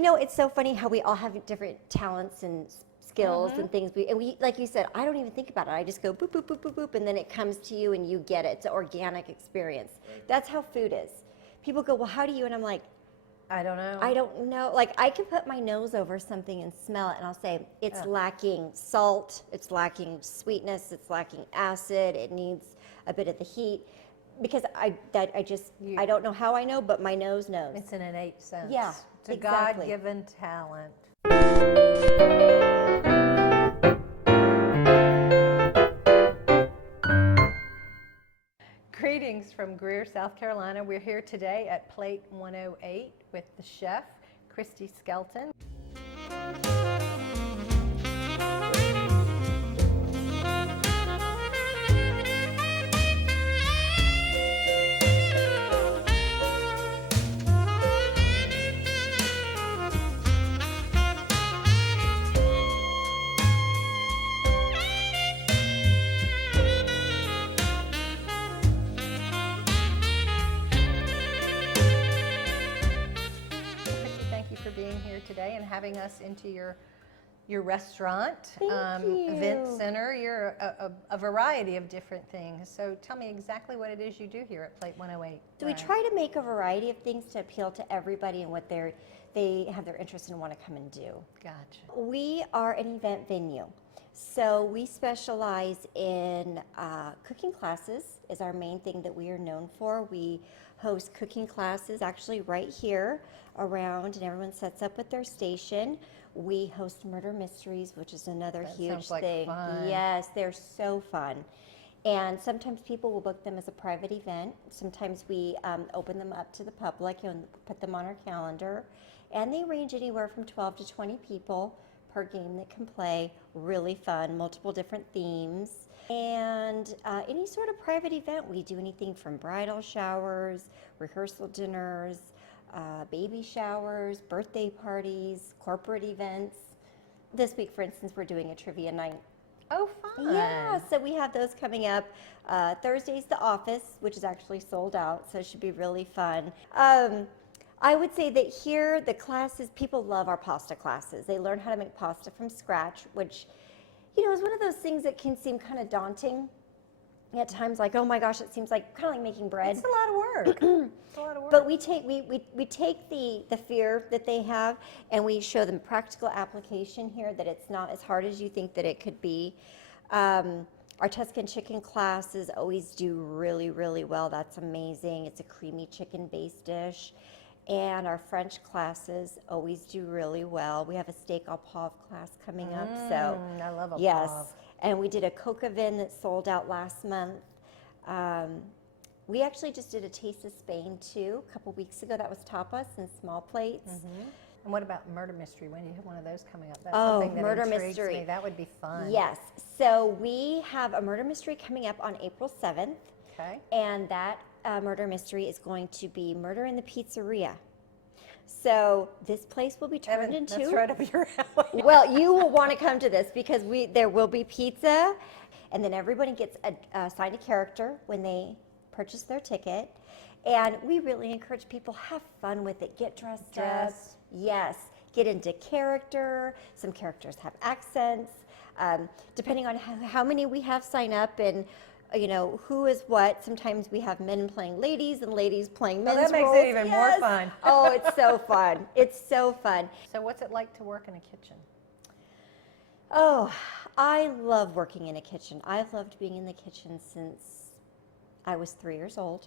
you know, it's so funny how we all have different talents and skills and things. We, like you said, I don't even think about it. I just go boop, boop, boop, boop, boop, and then it comes to you and you get it. It's an organic experience. That's how food is. People go, well, how do you? And I'm like, I don't know. I don't know. Like, I can put my nose over something and smell it, and I'll say, it's lacking salt, it's lacking sweetness, it's lacking acid, it needs a bit of the heat. Because I don't know how I know, but my nose knows. It's an innate sense. Yeah, It's a exactly. God-given talent. Greetings from Greer, South Carolina. We're here today at Plate 108 with the chef, Kristi Skelton. Thank you for being here today and having us into your restaurant, event center. You're a variety of different things. So tell me exactly what it is you do here at Plate 108. So we try to make a variety of things to appeal to everybody and what they have their interest in and want to come and do. Gotcha. We are an event venue. So we specialize in cooking classes is our main thing that we are known for. We host cooking classes actually right here around, and everyone sets up with their station. We host murder mysteries, which is another huge thing. Fun. Yes, they're so fun. And sometimes people will book them as a private event. Sometimes we open them up to the public and put them on our calendar. And they range anywhere from 12 to 20 people per game that can play. Really fun, multiple different themes. And any sort of private event, we do anything from bridal showers, rehearsal dinners, baby showers, birthday parties, corporate events. This week, for instance, we're doing a trivia night. Oh, fun. Yeah, so we have those coming up. Thursday's The Office, which is actually sold out, so it should be really fun. I would say that here, the classes, people love our pasta classes. They learn how to make pasta from scratch, which, you know, is one of those things that can seem kind of daunting at times, like, oh my gosh, it seems like kind of like making bread. It's a lot of work. It's a lot of work. But we take the fear that they have, and we show them practical application here, that it's not as hard as you think that it could be. Our Tuscan chicken classes always do really, really well. That's amazing. It's a creamy chicken-based dish. And our French classes always do really well. We have a steak au poivre class coming up. So I love au poivre. Yes. And we did a coq au vin that sold out last month. We actually just did a Taste of Spain too a couple weeks ago. That was tapas in small plates. And what about murder mystery? When do you have one of those coming up? That's Oh, something that murder intrigues mystery. me. That would be fun. Yes. So we have a murder mystery coming up on April 7th. Okay. And that murder mystery is going to be Murder in the Pizzeria. So this place will be turned into... That's right up your alley. Well, you will want to come to this because there will be pizza, and then everybody gets assigned a character when they purchase their ticket. And we really encourage people, have fun with it. Get dressed up. Yes. Get into character. Some characters have accents. Depending on how many we have sign up and you know, who is what. Sometimes we have men playing ladies and ladies playing men's roles. That makes it even more fun. Oh, it's so fun. It's so fun. So what's it like to work in a kitchen? Oh, I love working in a kitchen. I've loved being in the kitchen since I was 3 years old.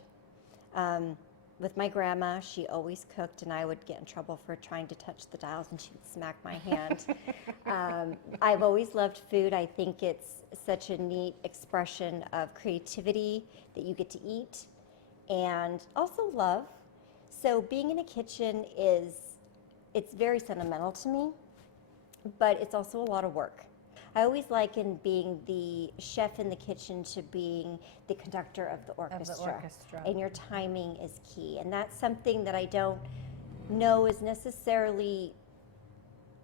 With my grandma, she always cooked, and I would get in trouble for trying to touch the dials, and she would smack my hand. I've always loved food. I think it's such a neat expression of creativity that you get to eat, and also love. So being in a kitchen it's very sentimental to me, but it's also a lot of work. I always liken being the chef in the kitchen to being the conductor of the orchestra. And your timing is key. And that's something that I don't know is necessarily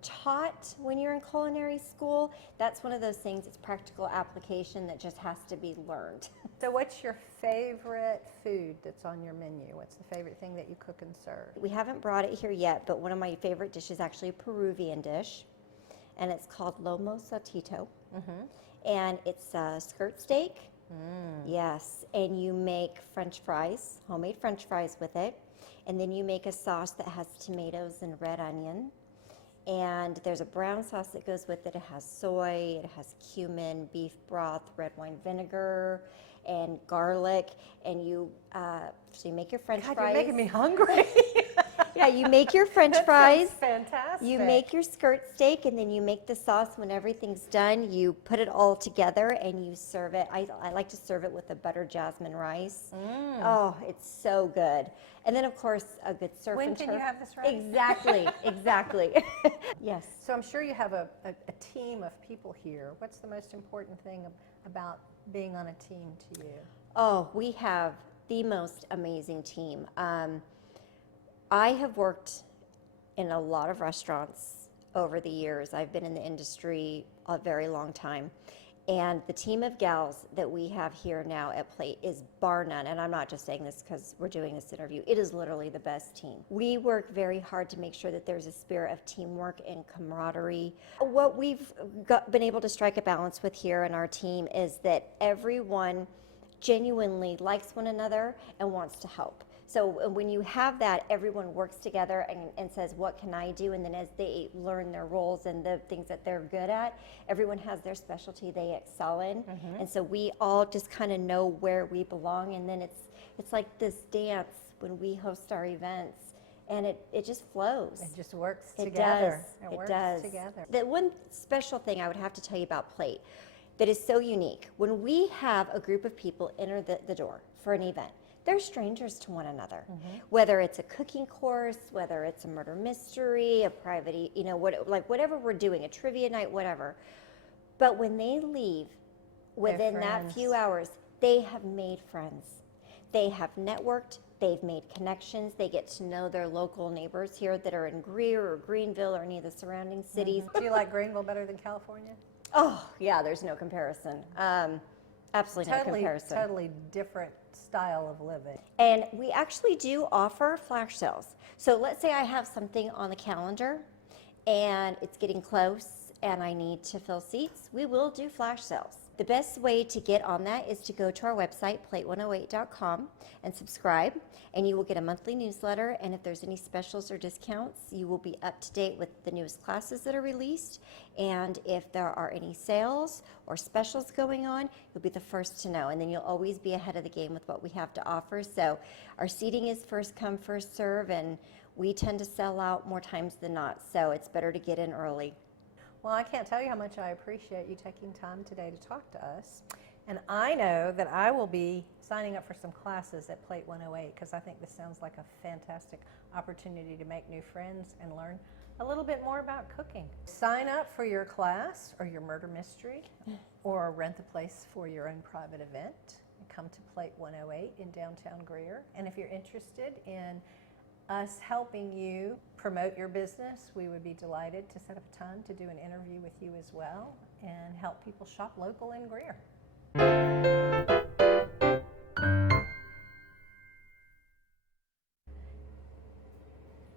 taught when you're in culinary school. That's one of those things, it's practical application that just has to be learned. So what's your favorite food that's on your menu? What's the favorite thing that you cook and serve? We haven't brought it here yet, but one of my favorite dishes is actually a Peruvian dish, and it's called lomo saltito. And it's a skirt steak. Yes, and you make French fries, homemade French fries with it, and then you make a sauce that has tomatoes and red onion. And there's a brown sauce that goes with it. It has soy, it has cumin, beef broth, red wine vinegar, and garlic. And so you make your French God, fries. you're making me hungry. Yeah, you make your French fries. Fantastic. You make your skirt steak, and then you make the sauce. When everything's done, you put it all together and you serve it. I like to serve it with a buttered jasmine rice. Oh, it's so good. And then, of course, a good surf When and can turf. you have this rice? Exactly, exactly. Yes. So I'm sure you have a team of people here. What's the most important thing about being on a team to you? Oh, we have the most amazing team. I have worked in a lot of restaurants over the years. I've been in the industry a very long time. And the team of gals that we have here now at Plate is bar none. And I'm not just saying this because we're doing this interview. It is literally the best team. We work very hard to make sure that there's a spirit of teamwork and camaraderie. What we've been able to strike a balance with here in our team is that everyone genuinely likes one another and wants to help. So when you have that, everyone works together and says, what can I do? And then as they learn their roles and the things that they're good at, everyone has their specialty they excel in. And so we all just kind of know where we belong. And then it's like this dance when we host our events, and it just flows. It just works It together. does. It works does. together. The one special thing I would have to tell you about Plate that is so unique, when we have a group of people enter the door for an event, they're strangers to one another. Whether it's a cooking course, whether it's a murder mystery, a private, whatever we're doing, a trivia night, whatever. But when they leave, within that few hours, they have made friends. They have networked, they've made connections, they get to know their local neighbors here that are in Greer or Greenville or any of the surrounding cities. Do you like Greenville better than California? Oh, yeah, there's no comparison. Absolutely no comparison. Totally different style of living. And we actually do offer flash sales. So let's say I have something on the calendar and it's getting close and I need to fill seats, we will do flash sales. The best way to get on that is to go to our website, plate108.com, and subscribe, and you will get a monthly newsletter. And if there's any specials or discounts, you will be up to date with the newest classes that are released. And if there are any sales or specials going on, you'll be the first to know. And then you'll always be ahead of the game with what we have to offer. So our seating is first come, first serve, and we tend to sell out more times than not. So it's better to get in early. Well, I can't tell you how much I appreciate you taking time today to talk to us. And I know that I will be signing up for some classes at Plate 108 because I think this sounds like a fantastic opportunity to make new friends and learn a little bit more about cooking. Sign up for your class or your murder mystery or rent the place for your own private event. Come to Plate 108 in downtown Greer. And if you're interested in us helping you promote your business, we would be delighted to set up a time to do an interview with you as well and help people shop local in Greer.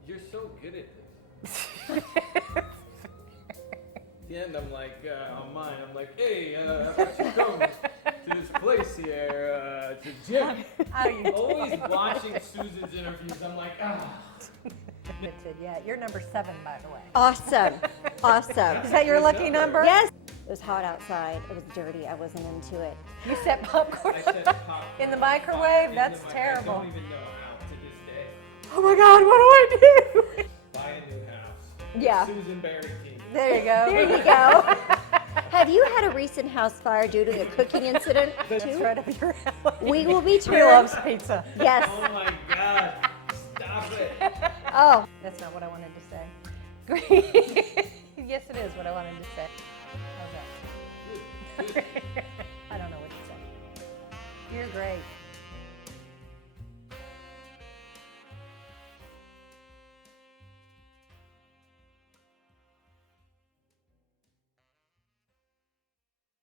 You're so good at this. At the end, I'm like, on mine, I'm like, hey, how about you come to this place here, to Jim. How you Always watching Susan's interviews, I'm like, Yeah, you're number 7, by the way. Awesome. Awesome. Is that your lucky number? Yes. It was hot outside. It was dirty. I wasn't into it. You set popcorn I said popcorn in the microwave? in That's the mic- terrible. I don't even know how to this day. Oh my God, what do I do? Buy a new house. Yeah. Susan Berry team. There you go. There you go. Have you had a recent house fire due to a cooking incident? That's too? right up your alley. We will be He turned. loves pizza. Yes. Oh my God, stop it. Oh. That's not what I wanted to say. Great. Yes, it is what I wanted to say. How's that? I don't know what to say. You're great.